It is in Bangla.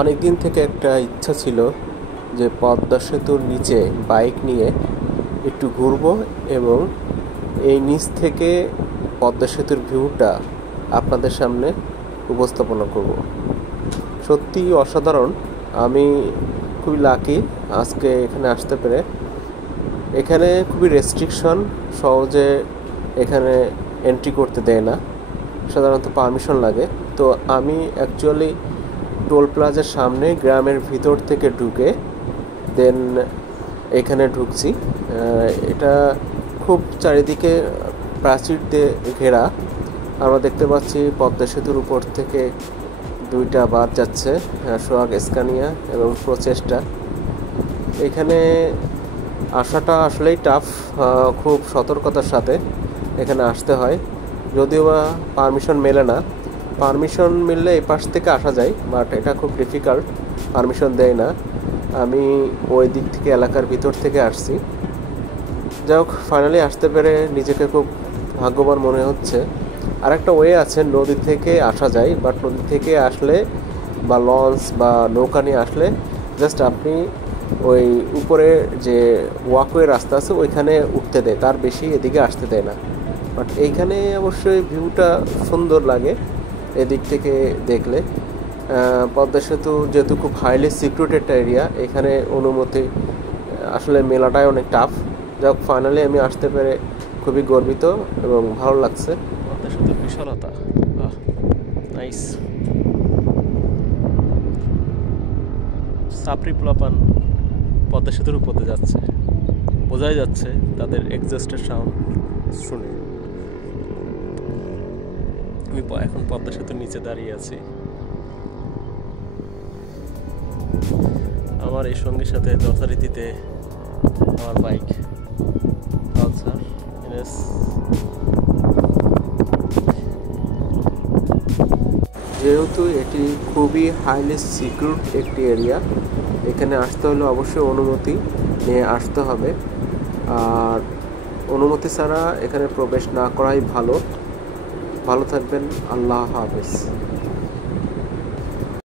অনেক দিন থেকে একটা ইচ্ছা ছিল যে পদ্মা সেতুর নিচে বাইক নিয়ে একটু ঘুরবো এবং এই নিচ থেকে পদ্মা সেতুর ভিউটা আপনাদের সামনে উপস্থাপনা করব। সত্যি অসাধারণ। আমি খুবই লাকি আজকে এখানে আসতে পেরে। এখানে খুবই রেস্ট্রিকশন, সহজে এখানে এন্ট্রি করতে দেয় না, সাধারণত পারমিশন লাগে। তো আমি অ্যাকচুয়ালি টোল প্লাজার সামনে গ্রামের ভিতর থেকে ঢুকে দেন এখানে ঢুকছি। এটা খুব চারিদিকে প্রাচীর দিয়ে ঘেরা। আমরা দেখতে পাচ্ছি পদ্মা সেতুর উপর থেকে দুইটা বাস যাচ্ছে, সোহাগ স্কানিয়া এবং প্রচেষ্টা। এখানে আসাটা আসলেই টাফ, খুব সতর্কতার সাথে এখানে আসতে হয়। যদিও বা পারমিশন মেলে না, পারমিশন মিললে এই পাশ থেকে আসা যায়, বাট এটা খুব ডিফিকাল্ট, পারমিশন দেয় না। আমি ওই দিক থেকে এলাকার ভিতর থেকে আসছি। যাই হোক, ফাইনালি আসতে পেরে নিজেকে খুব ভাগ্যবান মনে হচ্ছে। আর একটা ওয়ে আছে, নদী থেকে আসা যায়, বাট নদী থেকে আসলে বা লঞ্চ বা নৌকা নিয়ে আসলে জাস্ট আপনি ওই উপরে যে ওয়াকওয়ে রাস্তা আছে ওইখানে উঠতে দেয়, তার বেশি এদিকে আসতে দেয় না। বাট এইখানে অবশ্যই ভিউটা সুন্দর লাগে এদিক থেকে দেখলে। পদ্মা সেতু যেহেতু খুব হাইলি সিকিউরিটি একটা এরিয়া, এখানে অনুমতি আসলে মেলাটাই অনেক টাফ। যাক, ফাইনালি আমি আসতে পেরে খুবই গর্বিত এবং ভালো লাগছে। পদ্মা সেতুর বিশালতা, নাইস। সাপড়ি পোলাপান পদ্মা সেতুর উপর দিয়ে যাচ্ছে, বোঝাই যাচ্ছে তাদের এক্সজস্টের সাউন্ড শুনে। আমি এখন পদ্মা সেতুর নিচে দাঁড়িয়ে আছি। আমার এই সঙ্গীর সাথে যথারীতিতে আমার বাইক পালসার NS। যেহেতু এটি খুবই হাইলি সিকিউরড একটি এরিয়া, এখানে আসতে হলে অবশ্যই অনুমতি নিয়ে আসতে হবে। আর অনুমতি ছাড়া এখানে প্রবেশ না করাই ভালো। ভালো থাকবেন, আল্লাহ হাফেজ।